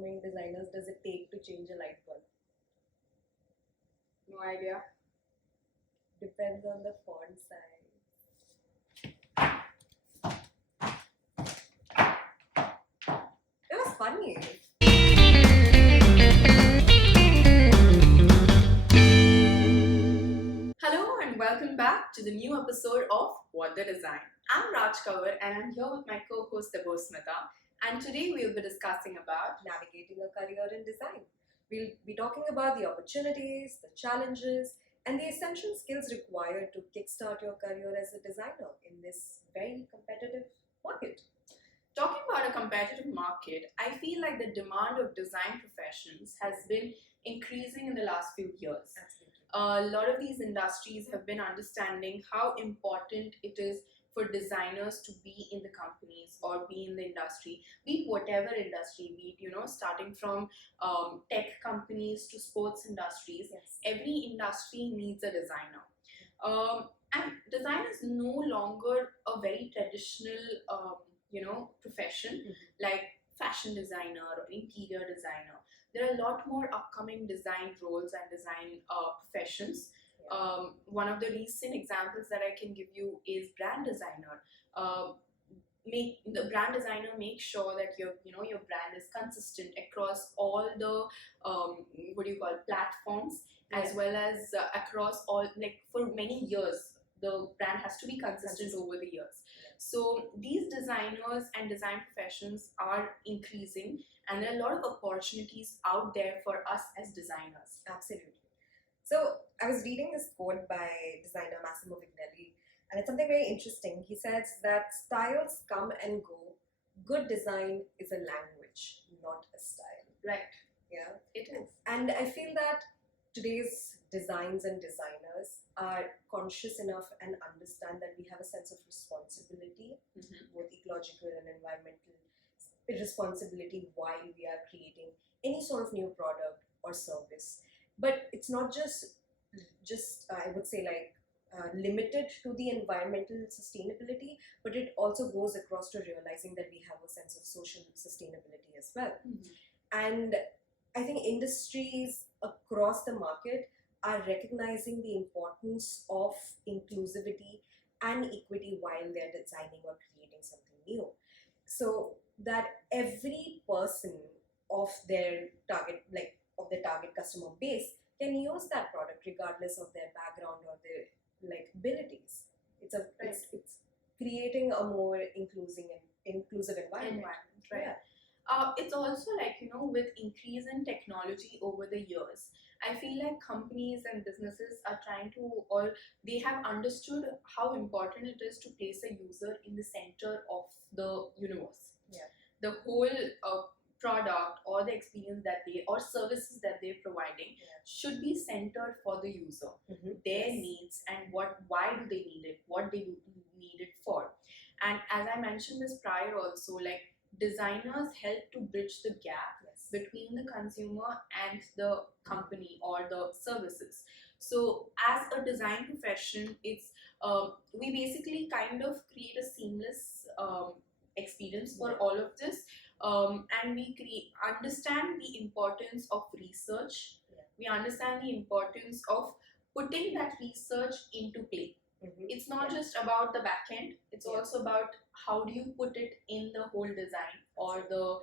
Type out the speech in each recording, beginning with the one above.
many designers does it take to change a light bulb? No idea. Depends on the font size. It was funny. Hello and welcome back to the new episode of What the Design. I'm Raj Kaur and I'm here with my co-host Smita, and today we'll be discussing about Navigating a career in design. We'll be talking about the opportunities, the challenges, and the essential skills required to kickstart your career as a designer in this very competitive market. Talking about a competitive market. I feel like the demand of design professions has been increasing in the last few years. Absolutely. A lot of these industries have been understanding how important it is for designers to be in the companies or be in the industry, be it whatever industry, be it, starting from tech companies to sports industries. Yes. Every industry needs a designer. And design is no longer a very traditional, profession like fashion designer or interior designer. There are a lot more upcoming design roles and design professions. One of the recent examples that I can give you is brand designer. The brand designer makes sure that your brand is consistent across all the platforms, as well as across all, like, for many years the brand has to be consistent over the years. So these designers and design professions are increasing, and there are a lot of opportunities out there for us as designers. Absolutely. So I was reading this quote by designer Massimo Vignelli, and it's something very interesting. He says that styles come and go. Good design is a language, not a style. Right. Yeah. It is. And I feel that today's designs and designers are conscious enough and understand that we have a sense of responsibility, both ecological and environmental responsibility, while we are creating any sort of new product or service. But it's not just I would say, like, limited to the environmental sustainability, but it also goes across to realizing that we have a sense of social sustainability as well. And I think industries across the market are recognizing the importance of inclusivity and equity while they're designing or creating something new. So that every person of their target, like of their target customer base, can use that product regardless of their background or their abilities. It's creating a more inclusive environment. Right. Yeah. It's also like, with increase in technology over the years, I feel like companies and businesses are trying to, or they have understood how important it is to place a user in the center of the universe. Yeah. The whole product or the experience that they, or services that they're providing, should be centered for the user, their needs, and why do they need it, what they need it for. And as I mentioned this prior also, like, designers help to bridge the gap between the consumer and the company or the services. So as a design profession, it's we basically kind of create a seamless experience for all of this, and we understand the importance of research. We understand the importance of putting that research into play. It's not just about the back end, it's also about how do you put it in the whole design or the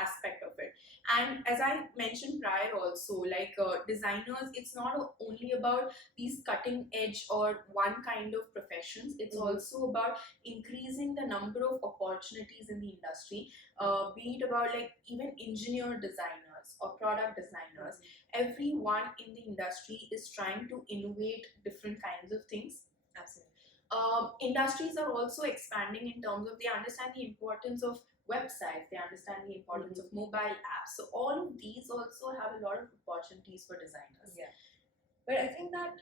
aspect of it. And as I mentioned prior also, like, designers, it's not only about these cutting edge or one kind of professions, it's also about increasing the number of opportunities in the industry, be it about, like, even engineer designers or product designers. Everyone in the industry is trying to innovate different kinds of things. Absolutely. Industries are also expanding in terms of, they understand the importance of websites, they understand the importance of mobile apps. So all of these also have a lot of opportunities for designers. Yeah. But I think that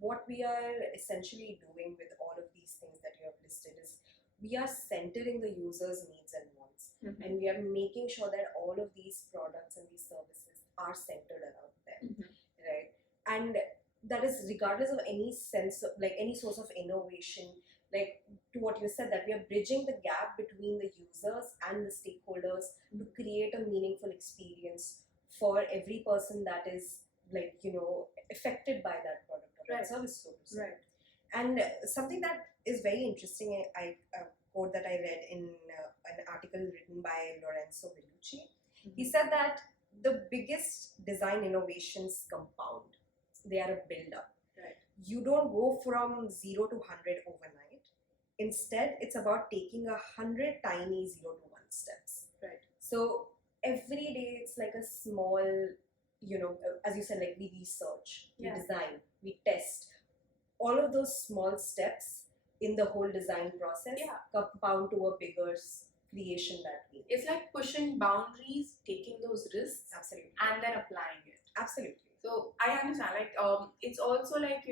what we are essentially doing with all of these things that you have listed is we are centering the user's needs and wants, and we are making sure that all of these products and these services are centered around them, right? And that is regardless of any sense of, like, any source of innovation, like, to what you said, that we are bridging the gap between the users and the stakeholders to create create a meaningful experience for every person that is affected by that product or that Right. service, so to say. Right. And something that is very interesting, a quote that I read in an article written by Lorenzo Bellucci. He said that the biggest design innovations compound. They are a build-up. Right. You don't go from 0 to 100 overnight. Instead, it's about taking 100 tiny 0 to 1 steps. Right. So every day it's like a small, as you said, like we research, we design, we test. All of those small steps in the whole design process compound to a bigger creation that we. It's like pushing boundaries, taking those risks, Absolutely. and then applying it. Absolutely. So I understand, like it's also like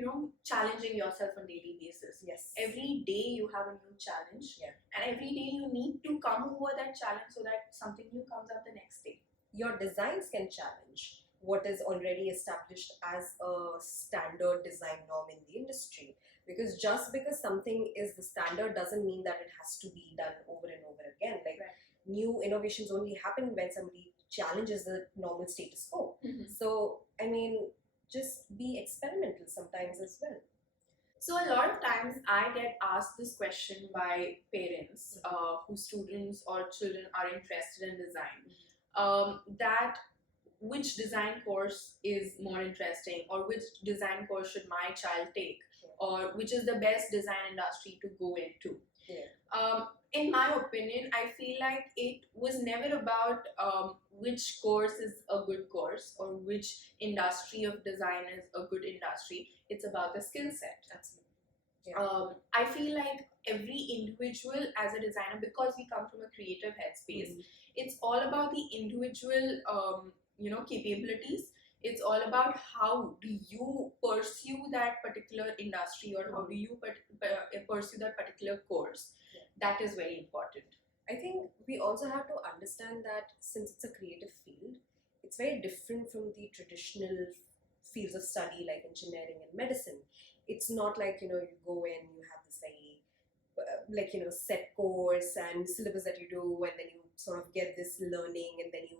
challenging yourself on daily basis. Yes. Every day you have a new challenge, and every day you need to come over that challenge so that something new comes up the next day. Your designs can challenge what is already established as a standard design norm in the industry. Because just because something is the standard doesn't mean that it has to be done over and over again. Like new innovations only happen when somebody challenges the normal status quo. So, I mean, just be experimental sometimes as well. So a lot of times I get asked this question by parents whose students or children are interested in design, that which design course is more interesting, or which design course should my child take, or which is the best design industry to go into. In my opinion, I feel like it was never about which course is a good course or which industry of design is a good industry. It's about the skill set. Absolutely. I feel like every individual as a designer, because we come from a creative headspace, it's all about the individual capabilities. It's all about how do you pursue that particular industry, or how do you pursue that particular course. That is very important. I think we also have to understand that since it's a creative field, it's very different from the traditional fields of study like engineering and medicine. It's not like you go in, you have this very set course and syllabus that you do, and then you sort of get this learning, and then you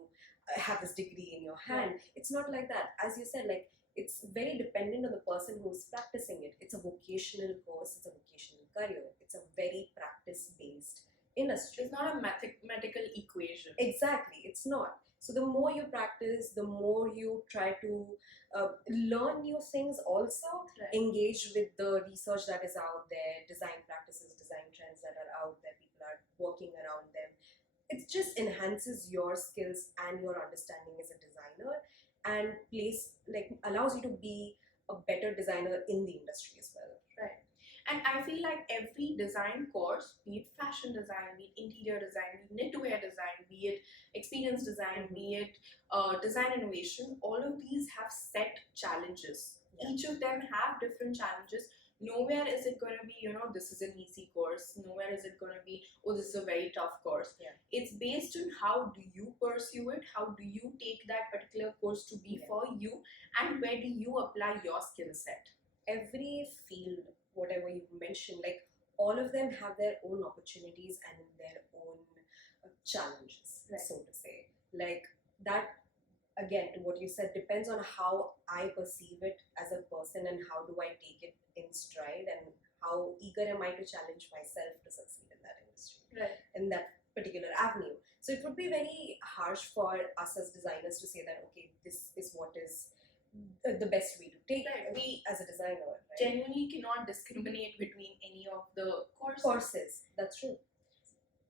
have this degree in your hand. It's not like that. As you said, like it's very dependent on the person who's practicing it. It's a vocational course, it's a vocational career, it's a very practice-based industry. It's not a mathematical equation. Exactly, it's not. So the more you practice, the more you try to learn new things, also engage with the research that is out there, design practices, design trends that are out there, people are working around them. It just enhances your skills and your understanding as a designer, and allows you to be a better designer in the industry as well. Right. And I feel like every design course, be it fashion design, be it interior design, be it knitwear design, be it experience design, be it design innovation, all of these have set challenges. Each of them have different challenges. Nowhere is it going to be, this is an easy course. Nowhere is it going to be, oh, this is a very tough course. It's based on how do you pursue it, how do you take that particular course to be for you, and where do you apply your skill set. Every field, whatever you mentioned, like all of them have their own opportunities and their own challenges, so to say. Like that, again, to what you said, depends on how I perceive it as a person and how do I take it in stride, and how eager am I to challenge myself to succeed in that industry, in that particular avenue. So it would be very harsh for us as designers to say that, okay, this is what is the best way to take it. We as a designer genuinely cannot discriminate between any of the courses. That's true.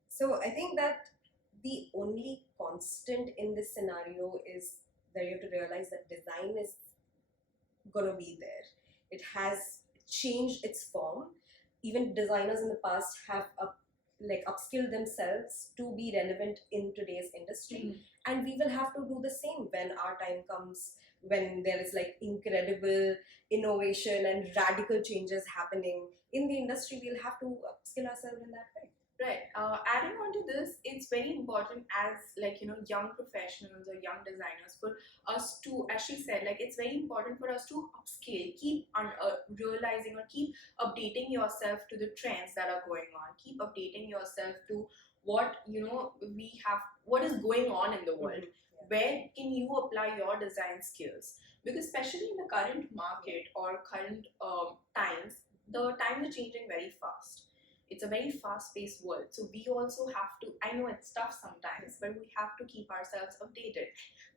So I think that the only constant in this scenario is that you have to realize that design is gonna be there. It has changed its form. Even designers in the past have upskilled themselves to be relevant in today's industry, and we will have to do the same when our time comes, when there is incredible innovation and radical changes happening in the industry. We'll have to upskill ourselves in that way. Right. Adding on to this, it's very important as young professionals or young designers for us to, as she said, it's very important for us to upscale, keep realizing or keep updating yourself to the trends that are going on, keep updating yourself to what what is going on in the world. Where can you apply your design skills? Because especially in the current market or current times, the times are changing very fast. It's a very fast-paced world, so we also have to. I know it's tough sometimes, but we have to keep ourselves updated.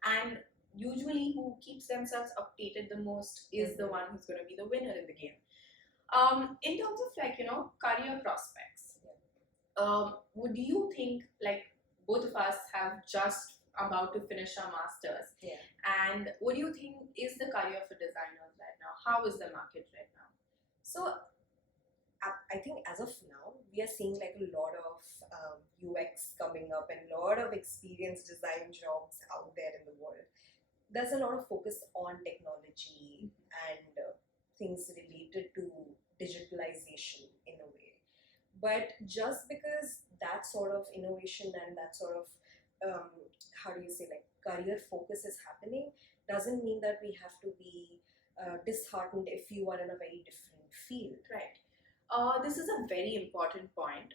And usually, who keeps themselves updated the most is the one who's going to be the winner in the game. In terms of career prospects, would you think, like, both of us have just about to finish our masters, and what do you think is the career for designers right now? How is the market right now? So I think as of now, we are seeing like a lot of UX coming up and a lot of experienced design jobs out there in the world. There's a lot of focus on technology and things related to digitalization in a way. But just because that sort of innovation and that sort of how do you say, like, career focus is happening, doesn't mean that we have to be disheartened if you are in a very different field. Right. This is a very important point.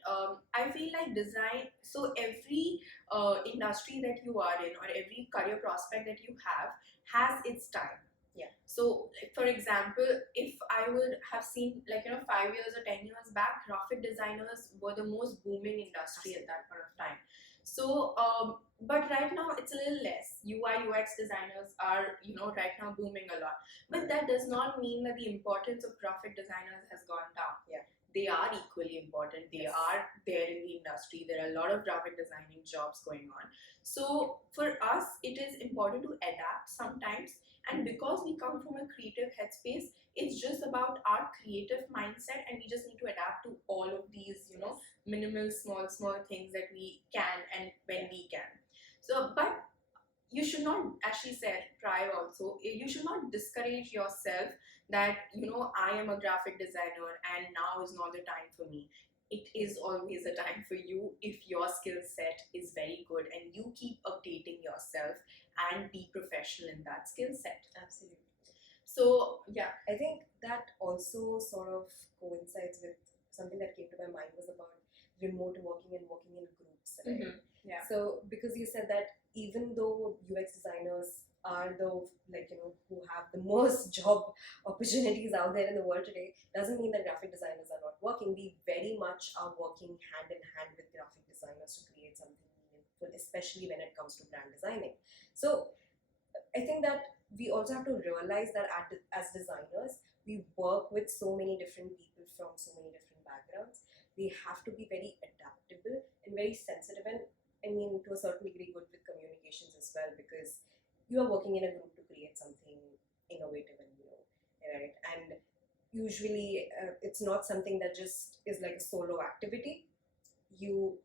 I feel like design, so every industry that you are in or every career prospect that you have has its time. Yeah. So, for example, if I would have seen 5 years or 10 years back, graphic designers were the most booming industry at that point of time. So, but right now it's a little less. UI UX designers are right now booming a lot. But that does not mean that the importance of graphic designers has gone down. Yeah. They are equally important. They are there in the industry. There are a lot of graphic designing jobs going on. So for us, it is important to adapt sometimes. And because we come from a creative headspace, it's just about our creative mindset, and we just need to adapt to all of these, minimal, small things that we can and when we can. So, but you should not, as she said prior also, you should not discourage yourself that I am a graphic designer and now is not the time for me. It is always a time for you if your skill set is very good and you keep updating yourself and be professional in that skill set. Absolutely. So yeah, I think that also sort of coincides with something that came to my mind was about remote working and working in groups, right? Yeah. So because you said that even though UX designers are the who have the most job opportunities out there in the world today, doesn't mean that graphic designers are not working. We very much are working hand in hand with graphic designers to create something meaningful, especially when it comes to brand designing. So I think that we also have to realize that as designers, we work with so many different people from so many different backgrounds. We have to be very adaptable and very sensitive, and I mean, to a certain degree, good with communications as well, because you are working in a group to create something innovative and new, right? And usually, it's not something that just is like a solo activity. You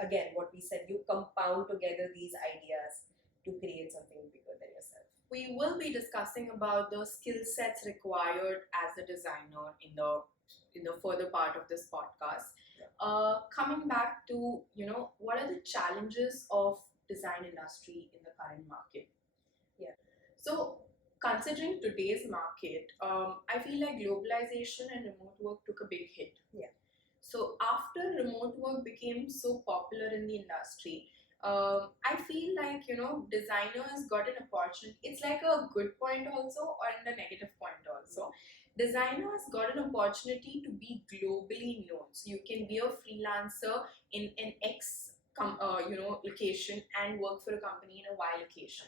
again, what we said, you compound together these ideas to create something bigger than yourself. We will be discussing about the skill sets required as a designer in the further part of this podcast. Coming back to what are the challenges of design industry in the current market? Yeah. So considering today's market, I feel like globalization and remote work took a big hit. Yeah. So after remote work became so popular in the industry, I feel like designers got an opportunity. It's like a good point also, and a negative point also. Designers got an opportunity to be globally known. So you can be a freelancer in an location and work for a company in a Y location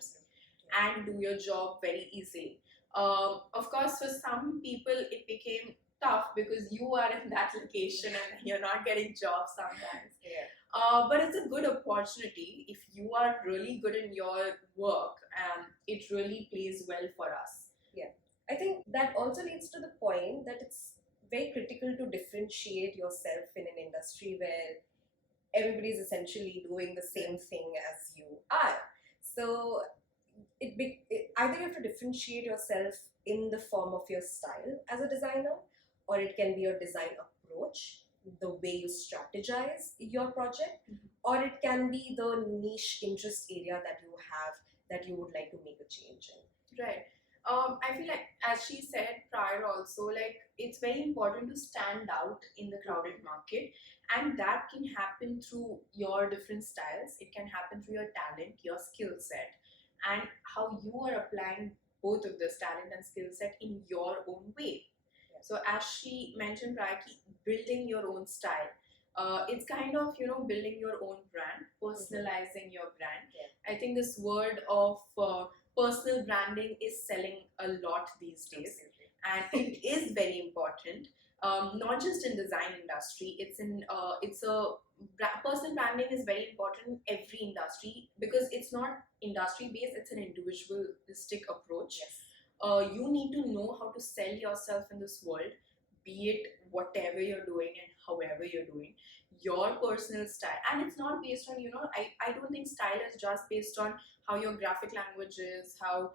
and do your job very easily. Of course, for some people it became tough because you are in that location and you're not getting jobs sometimes. Yeah. But it's a good opportunity if you are really good in your work, and it really plays well for us. Yeah, I think that also leads to the point that it's very critical to differentiate yourself in an industry where everybody is essentially doing the same thing as you are. So either you have to differentiate yourself in the form of your style as a designer, or it can be your design approach, the way you strategize your project, or it can be the niche interest area that you have that you would like to make a change in. Right. I feel like, as she said prior, also, like, it's very important to stand out in the crowded market, and that can happen through your different styles. It can happen through your talent, your skill set, and how you are applying both of this talent and skill set in your own way. So, as she mentioned, Raki, building your own style. It's kind of, building your own brand, personalizing your brand. I think this word of personal branding is selling a lot these days, and it is very important. Not just in design industry, personal branding is very important in every industry, because it's not industry based; it's an individualistic approach. You need to know how to sell yourself in this world, be it whatever you're doing and however you're doing, your personal style. And it's not based on, I don't think style is just based on how your graphic language is, how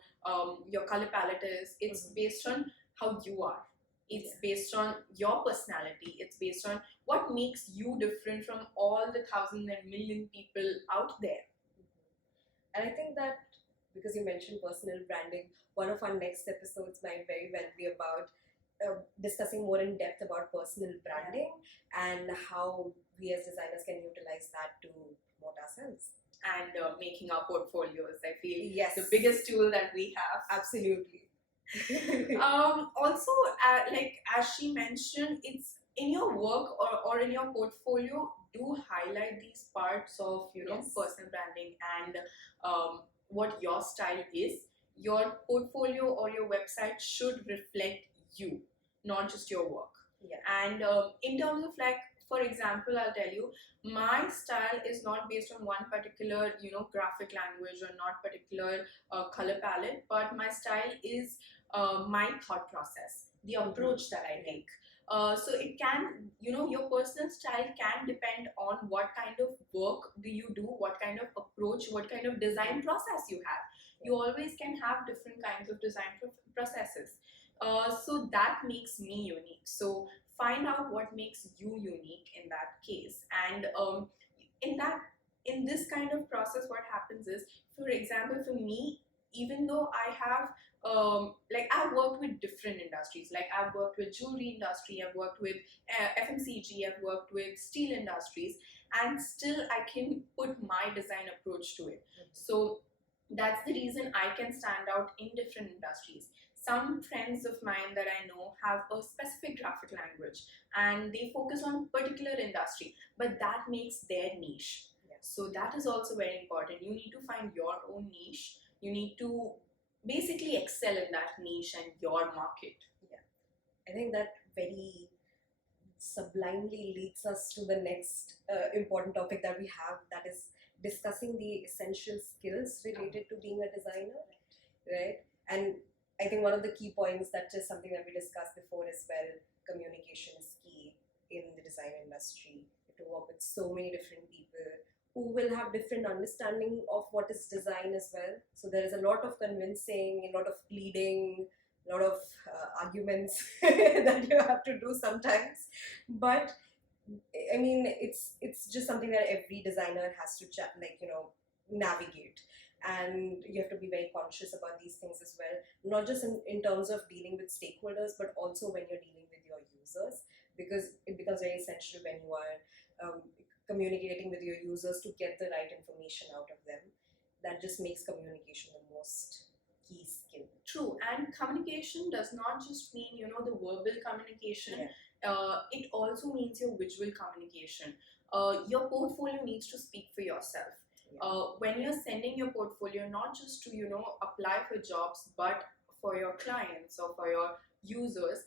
your color palette is. It's based on how you are. It's based on your personality. It's based on what makes you different from all the thousand and million people out there. And I think that, because you mentioned personal branding, one of our next episodes might very well be about discussing more in depth about personal branding and how we as designers can utilize that to promote ourselves. And making our portfolios, I feel, yes, the biggest tool that we have. Absolutely. Also, like as she mentioned, it's in your work or in your portfolio, do highlight these parts of personal branding and what your style is. Your portfolio or your website should reflect you, not just your work. And in terms of, like, for example, I'll tell you, my style is not based on one particular graphic language or not particular color palette, but my style is my thought process, the approach that I take. So it can, your personal style can depend on what kind of work do you do, what kind of approach, what kind of design process you have. You always can have different kinds of design processes. So that makes me unique. So find out what makes you unique in that case. And in this kind of process, what happens is, for example, for me, even though I have I've worked with different industries. Like, I've worked with jewelry industry, I've worked with FMCG, I've worked with steel industries, and still I can put my design approach to it. So that's the reason I can stand out in different industries. Some friends of mine that I know have a specific graphic language and they focus on particular industry, but that makes their niche. So that is also very important. You need to find your own niche. You need to basically excel in that niche and your market. I think that very sublimely leads us to the next important topic that we have, that is discussing the essential skills related to being a designer, right? And I think one of the key points, that is something that we discussed before as well, communication is key in the design industry. You have to work with so many different people who will have different understanding of what is design as well. So there is a lot of convincing, a lot of pleading, a lot of arguments that you have to do sometimes. But I mean, it's just something that every designer has to navigate, and you have to be very conscious about these things as well. Not just in terms of dealing with stakeholders, but also when you're dealing with your users, because it becomes very essential when you are communicating with your users to get the right information out of them. That just makes communication the most key skill. True, and communication does not just mean the verbal communication. It also means your visual communication. Your portfolio needs to speak for yourself. When you're sending your portfolio, not just to apply for jobs, but for your clients or for your users,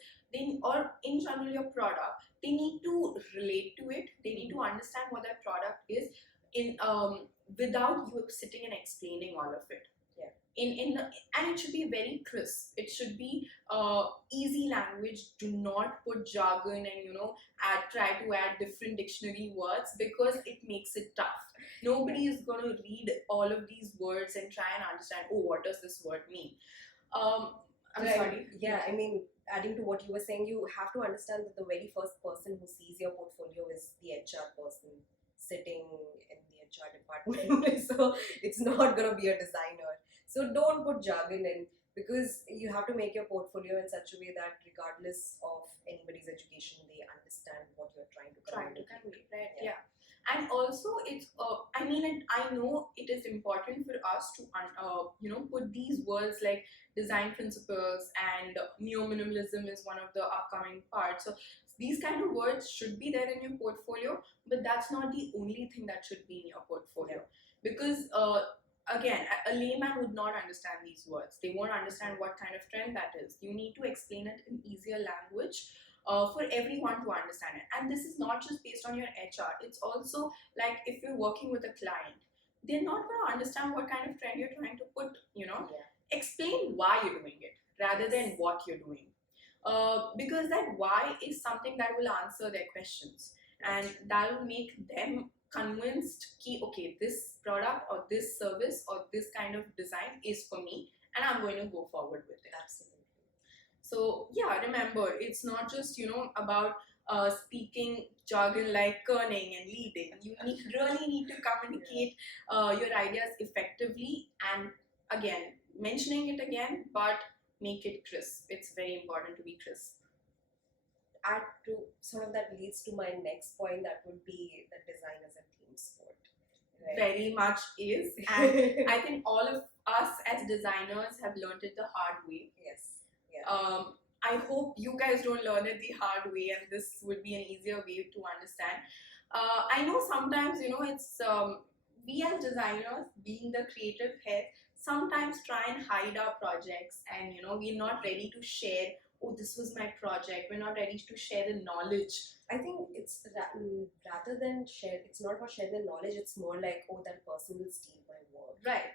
or in general your product, they need to relate to it. They need to understand what that product is in without you sitting and explaining all of it. And it should be very crisp. It should be easy language. Do not put jargon and try to add different dictionary words, because it makes it tough. Nobody is going to read all of these words and try and understand, oh, what does this word mean. I'm sorry. Yeah, I mean, adding to what you were saying, you have to understand that the very first person who sees your portfolio is the HR person sitting in the HR department. So it's not going to be a designer. So don't put jargon in. because you have to make your portfolio in such a way that regardless of anybody's education, they understand what you're trying to communicate. Right? Yeah. And also, it's I mean, I know it is important for us to put these words like design principles and neo minimalism is one of the upcoming parts. So these kind of words should be there in your portfolio, but that's not the only thing that should be in your portfolio, because again, a layman would not understand these words. They won't understand what kind of trend that is. You need to explain it in easier language for everyone to understand it. And this is not just based on your HR, it's also like if you're working with a client, they're not going to understand what kind of trend you're trying to put, explain why you're doing it rather than what you're doing. Because that why is something that will answer their questions, and that will make them convinced ki, okay, this product or this service or this kind of design is for me and I'm going to go forward with it. Absolutely. So yeah, remember, it's not just about speaking jargon like kerning and leading. You really need to communicate your ideas effectively, and again, mentioning it again, but make it crisp. It's very important to be crisp. Add to sort of that leads to my next point, that would be that design as a team sport. Right? Very much is, and I think all of us as designers have learned it the hard way. Yes. Yeah. I hope you guys don't learn it the hard way, and this would be an easier way to understand. I know sometimes, it's we as designers, being the creative head, sometimes try and hide our projects, and we're not ready to share. Oh, this was my project. We're not ready to share the knowledge. I think it's rather than share. It's not about share the knowledge. It's more like, oh, that person will steal my work. Right.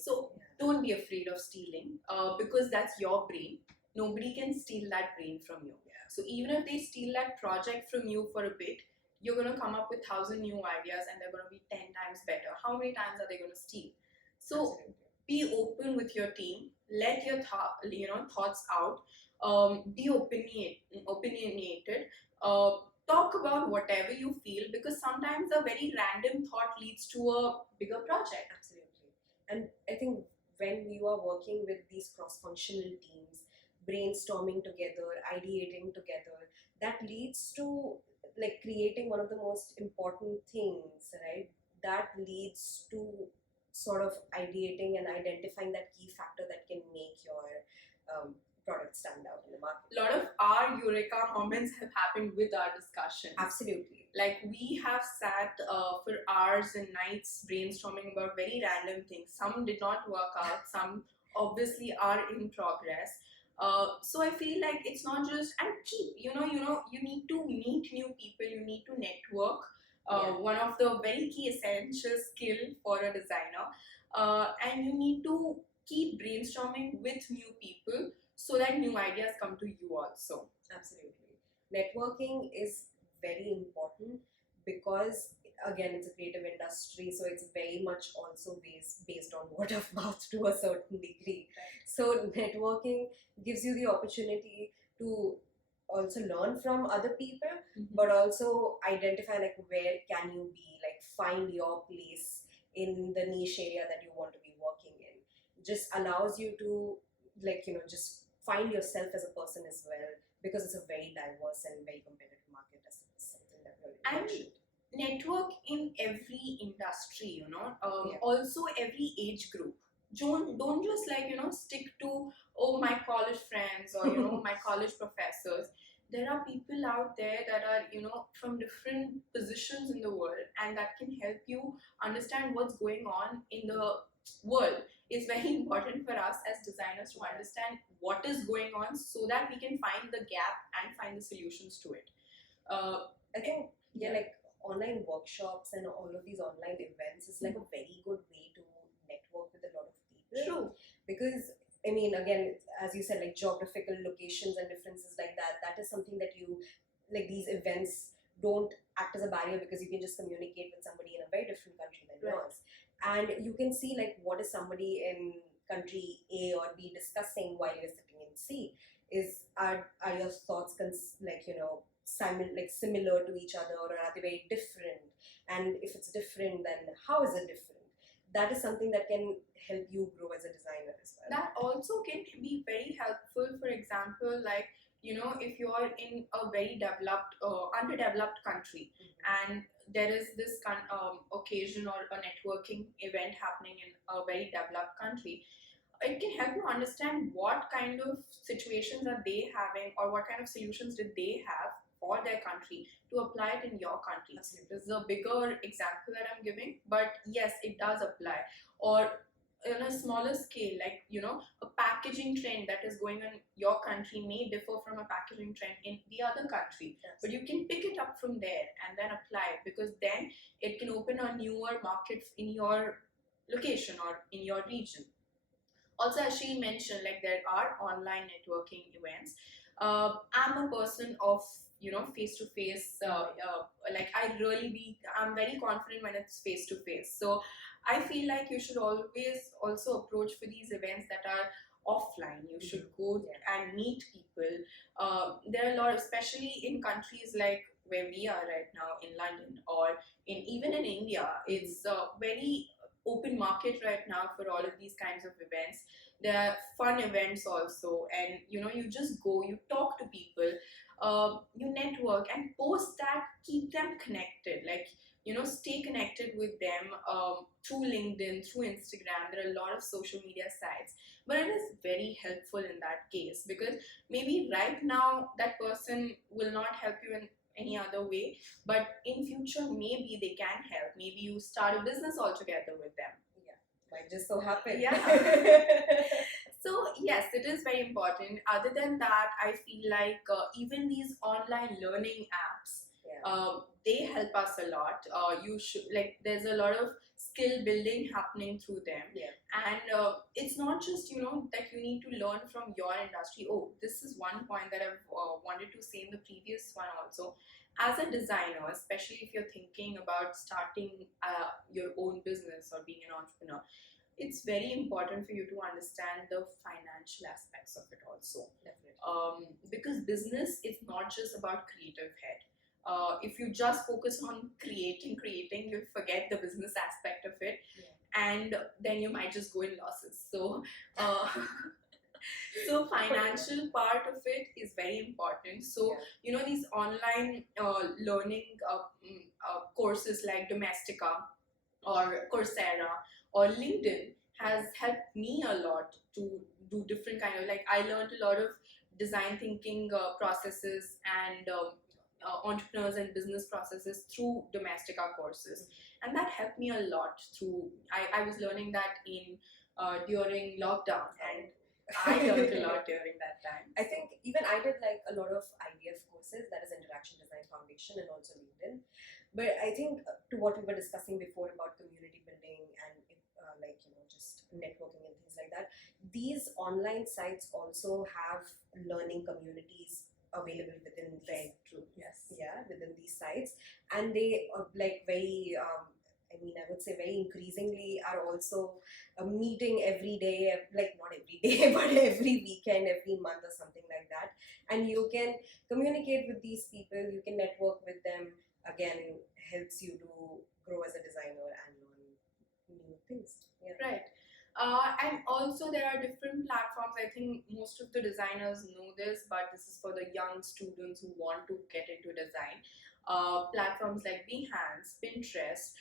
So don't be afraid of stealing, because that's your brain. Nobody can steal that brain from you. So even if they steal that project from you for a bit, you're going to come up with 1,000 new ideas and they're going to be 10 times better. How many times are they going to steal? So be open with your team. Let your thoughts out. Be opinionated. Talk about whatever you feel, because sometimes a very random thought leads to a bigger project. Absolutely. And I think when you are working with these cross-functional teams, brainstorming together, ideating together, that leads to like creating one of the most important things, right? That leads to sort of ideating and identifying that key factor that can make your product stand out in the market. A lot of our eureka moments have happened with our discussions. Absolutely. Like we have sat for hours and nights brainstorming about very random things. Some did not work out, some obviously are in progress. So I feel like it's not just, and you need to meet new people, you need to network. One of the very key essential skill for a designer, and you need to keep brainstorming with new people so that new ideas come to you also. Absolutely. Networking is very important because again, it's a creative industry, so it's very much also based on word of mouth to a certain degree. Right. So networking gives you the opportunity to also learn from other people, but also identify like where can you be, like find your place in the niche area that you want to be working in. Just allows you to just find yourself as a person as well, because it's a very diverse and very competitive market. As something that really and network in every industry, also every age group. Don't just stick to my college friends or my college professors. There are people out there that are from different positions in the world, and that can help you understand what's going on in the world. It's very important for us as designers to understand what is going on so that we can find the gap and find the solutions to it. I think like online workshops and all of these online events is like a very good way to network with a lot of people. True. Because I mean, again, as you said, like geographical locations and differences like that is something that you, like these events don't act as a barrier, because you can just communicate with somebody in a very different country than yours. And you can see like what is somebody in country A or B discussing while you're sitting in C. Are your thoughts similar to each other, or are they very different? And if it's different, then how is it different? that is something that can help you grow as a designer as well. That also can be very helpful. For example, like, if you're in a very developed, underdeveloped country, and there is this occasion or a networking event happening in a very developed country, it can help you understand what kind of situations are they having, or what kind of solutions did they have for their country, to apply it in your country. Absolutely. This is a bigger example that I'm giving, but yes, it does apply. Or on a smaller scale, like, a packaging trend that is going on your country may differ from a packaging trend in the other country, but you can pick it up from there and then apply it, because then it can open a newer market in your location or in your region. Also, as she mentioned, like, there are online networking events. I'm a person of, face to face. Like, I'm very confident when it's face to face. So I feel like you should always also approach for these events that are offline. You should go and meet people. There are a lot, especially in countries like where we are right now in London, or even in India. It's a very open market right now for all of these kinds of events. There are fun events also, and you just go, you talk to people, you network, and post that, keep them connected. Like, stay connected with them through LinkedIn, through Instagram. There are a lot of social media sites, but it is very helpful in that case, because maybe right now that person will not help you in any other way, but in future maybe they can help. Maybe you start a business altogether with them. Might just so happen. Yeah. So yes, it is very important. Other than that, I feel like even these online learning apps, they help us a lot. You should, like, there's a lot of skill building happening through them, and it's not just that you need to learn from your industry. Oh, this is one point that I've wanted to say in the previous one also. As a designer, especially if you're thinking about starting your own business or being an entrepreneur, it's very important for you to understand the financial aspects of it also. Definitely. Because business is not just about creative head. If you just focus on creating, you'll forget the business aspect of it, and then you might just go in losses. So, so financial part of it is very important. So these online learning courses like Domestika or Coursera or LinkedIn has helped me a lot to do different kind of, like, I learned a lot of design thinking processes and entrepreneurs and business processes through Domestika courses, and that helped me a lot. I was learning that in during lockdown, and I learned a lot during that time. I think even I did like a lot of IDF courses, that is Interaction Design Foundation, and also LinkedIn. But I think to what we were discussing before about community building and just networking and things like that, these online sites also have learning communities available within Very true. Yes. within these sites, and they are like very I would say very increasingly are also meeting every day, like not every day, but every weekend, every month, or something like that. And you can communicate with these people, you can network with them. Again, helps you to grow as a designer and learn new things. Right. And also there are different platforms. I think most of the designers know this, but this is for the young students who want to get into design. Platforms like Behance, Pinterest,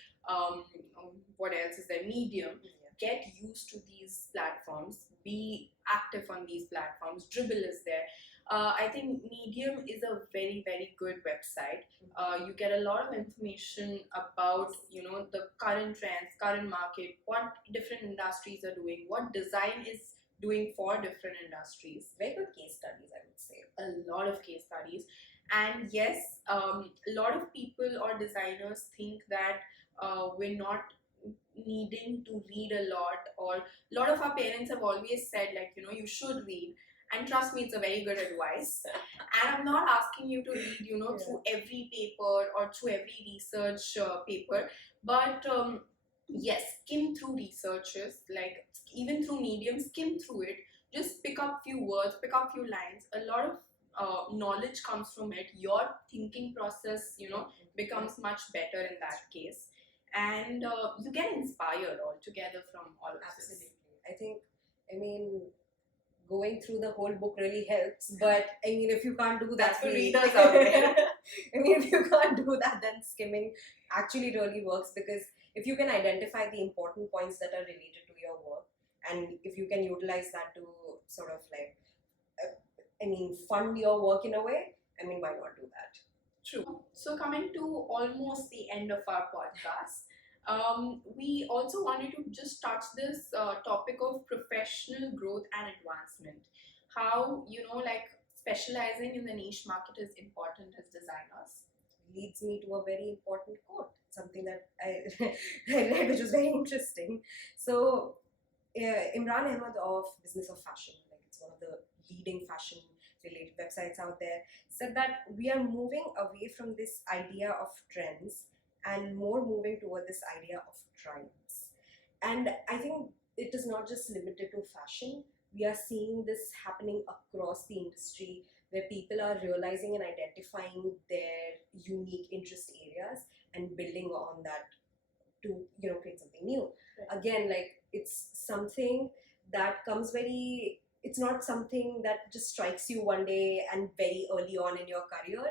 what else is there? Medium. Get used to these platforms. Be active on these platforms. Dribble is there. I think Medium is a very, very good website. You get a lot of information about the current trends, current market, what different industries are doing, what design is doing for different industries. Very good case studies, I would say. A lot of case studies. And yes, a lot of people or designers think that we're not needing to read a lot, or a lot of our parents have always said, like, you should read. And trust me, it's a very good advice. And I'm not asking you to read, through every paper or through every research paper, but yes, skim through researches, like even through Medium, skim through it. Just pick up few words, pick up few lines. A lot of knowledge comes from it. Your thinking process, becomes much better in that case. and you get inspired altogether from all of this. Absolutely. I mean, going through the whole book really helps, but I mean, if you can't do that, That's for readers out there. I mean, if you can't do that, then skimming actually really works, because if you can identify the important points that are related to your work, and if you can utilize that to sort of like, fund your work in a way, I mean, why not do that? True. So coming to almost the end of our podcast, we also wanted to just touch this topic of professional growth and advancement. How, like specializing in the niche market is important as designers. Leads me to a very important quote, something that I, I read, which was very interesting. So, Imran Ahmed of Business of Fashion, like it's one of the leading fashion related websites out there, said that we are moving away from this idea of trends and more moving toward this idea of tribes. And I think it is not just limited to fashion. We are seeing this happening across the industry, where people are realizing and identifying their unique interest areas and building on that to create something new. Right. Again, like it's something that comes very, it's not something that just strikes you one day and very early on in your career.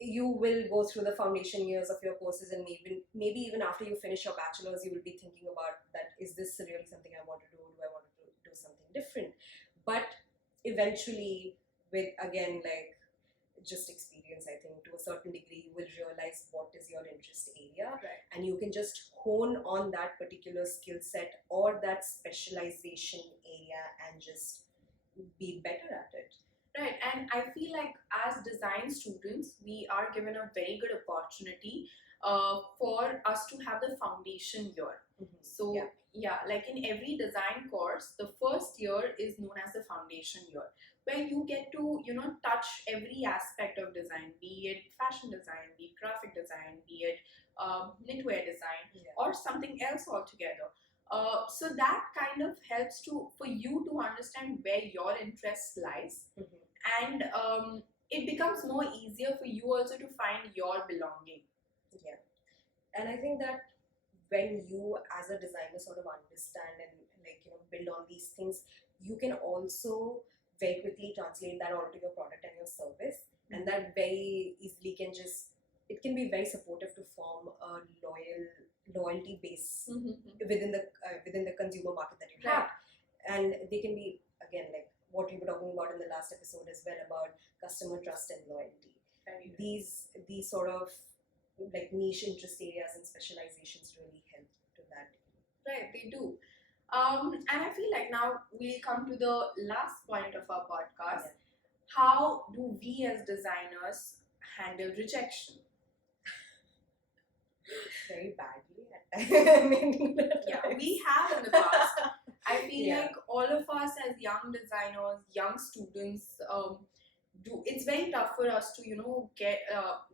You will go through the foundation years of your courses, and maybe even after you finish your bachelor's, you will be thinking about that, is this really something I want to do? Do I want to do something different? But eventually, with again like just experience, I think to a certain degree you will realize what is your interest area. Right. And you can just hone on that particular skill set or that specialization area and just be better at it. Right, and I feel like as design students, we are given a very good opportunity for us to have the foundation year. Mm-hmm. So, yeah, like in every design course, the first year is known as the foundation year, where you get to, touch every aspect of design, be it fashion design, be it graphic design, be it knitwear design, or something else altogether. So that kind of helps for you to understand where your interest lies. Mm-hmm. And it becomes more easier for you also to find your belonging. Yeah. And I think that when you as a designer sort of understand and build on these things, you can also very quickly translate that onto your product and your service. Mm-hmm. And that very easily it can be very supportive to form a loyalty base. Mm-hmm. within the consumer market that you have. And they can be, again, like what we were talking about in the last episode as well, about customer trust and loyalty. Right. These sort of like niche interest areas and specializations really help to that. Right, they do. And I feel like now we come to the last point of our podcast. Yeah. How do we as designers handle rejection? Very badly at times. Yeah, we have in the past. I feel like all of us as young designers, young students, it's very tough for us to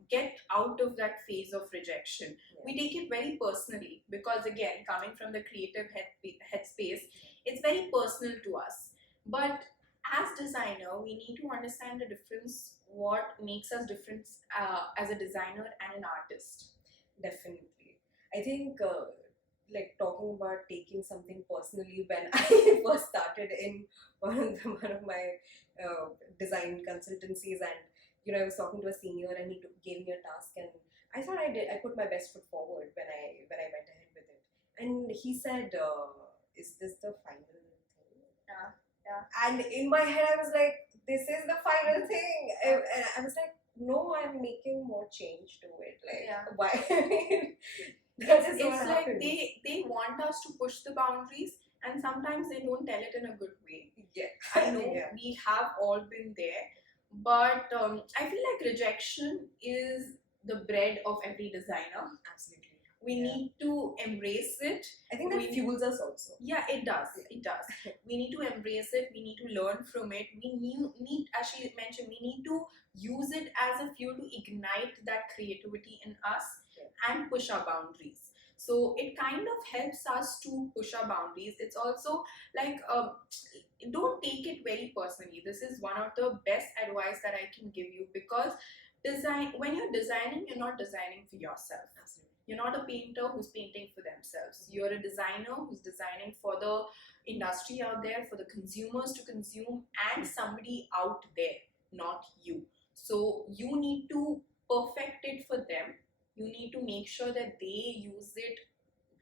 get out of that phase of rejection. We take it very personally because, again, coming from the creative headspace, it's very personal to us. But as designer, we need to understand the difference, what makes us different as a designer and an artist. Definitely. I think like talking about taking something personally, when I first started in one of my design consultancies, and I was talking to a senior, and he gave me a task, and I thought I put my best foot forward when I went ahead with it, and he said, is this the final thing? Yeah. And in my head I was like, this is the final thing. I was like, no, I'm making more change to it. Like, why? It's like they want us to push the boundaries, and sometimes they don't tell it in a good way. Yeah, I know. We have all been there, but I feel like rejection is the bread of every designer. Absolutely. We need to embrace it. I think that fuels us also. Yeah, it does. It does. We need to embrace it. We need to learn from it. We need, as she mentioned, we need to use it as a fuel to ignite that creativity in us and push our boundaries. So it kind of helps us to push our boundaries. It's also like, don't take it very personally. This is one of the best advice that I can give you, because when you're designing, you're not designing for yourself. Absolutely. You're not a painter who's painting for themselves. You're a designer who's designing for the industry out there, for the consumers to consume, and somebody out there, not you. So you need to perfect it for them. You need to make sure that they use it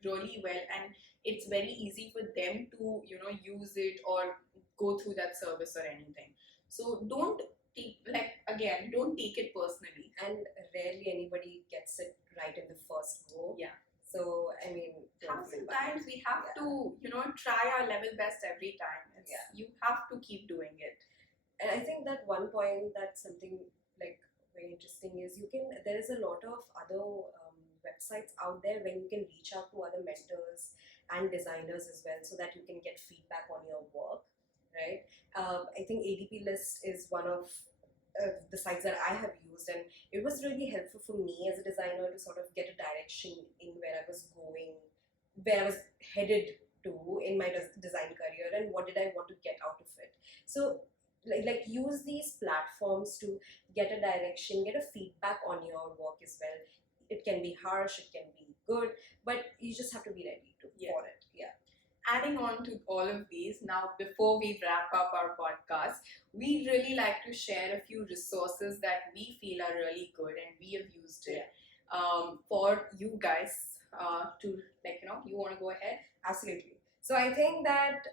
really well, and it's very easy for them to use it or go through that service or anything. So don't take, like, again, don't take it personally. And rarely anybody gets it right in the first go. Yeah. So I mean, don't feel bad. Sometimes we have Yeah. to try our level best every time. Yeah. You have to keep doing it. And I think that one point that's something like very interesting is there is a lot of other websites out there when you can reach out to other mentors and designers as well, so that you can get feedback on your work, right? I think ADP List is one of the sites that I have used, and it was really helpful for me as a designer to sort of get a direction in where I was going, where I was headed to in my design career, and what did I want to get out of it. So like use these platforms to get a direction, get a feedback on your work as well. It can be harsh, it can be good, but you just have to be ready for it. Yeah. Adding on to all of these, now before we wrap up our podcast, we really like to share a few resources that we feel are really good and we have used it for you guys to, like, you want to go ahead? Absolutely. So I think that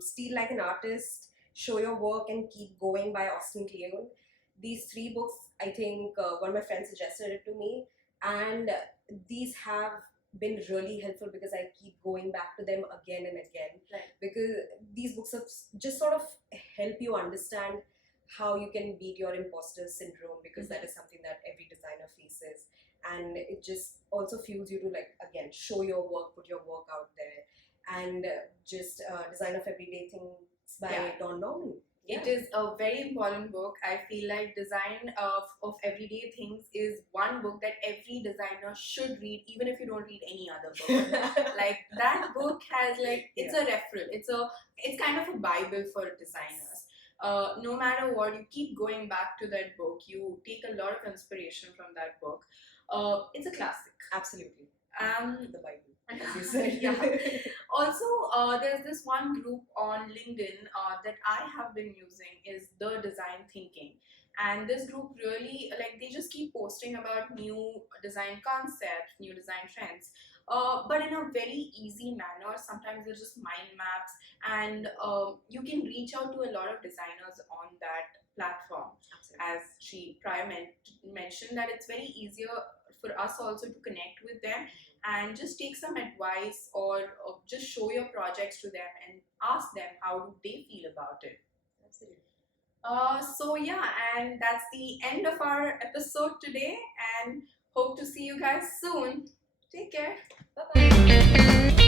Steal Like an Artist, Show Your Work and Keep Going by Austin Kleon. These 3 books, I think one of my friends suggested it to me, and these have been really helpful because I keep going back to them again and again. Right. Because these books have just sort of help you understand how you can beat your imposter syndrome, because that is something that every designer faces, and it just also fuels you to, like, again, show your work, put your work out there, and just Design of Everyday Things by Don Norman. It is a very important book. I feel like Design of Everyday Things is one book that every designer should read, even if you don't read any other book. Like, that book has, like, it's a referral. It's kind of a Bible for designers. No matter what, you keep going back to that book. You take a lot of inspiration from that book. It's a classic. Absolutely. The Bible, as you said. Yeah. Also, there's this one group on LinkedIn that I have been using, is The Design Thinking. And this group really, like, they just keep posting about new design concepts, new design trends, but in a very easy manner. Sometimes they're just mind maps, and you can reach out to a lot of designers on that platform. Absolutely. As she prior mentioned, that it's very easier for us also to connect with them and just take some advice, or just show your projects to them and ask them how do they feel about it. Absolutely. So yeah, and that's the end of our episode today, and hope to see you guys soon. Take care. Bye-bye.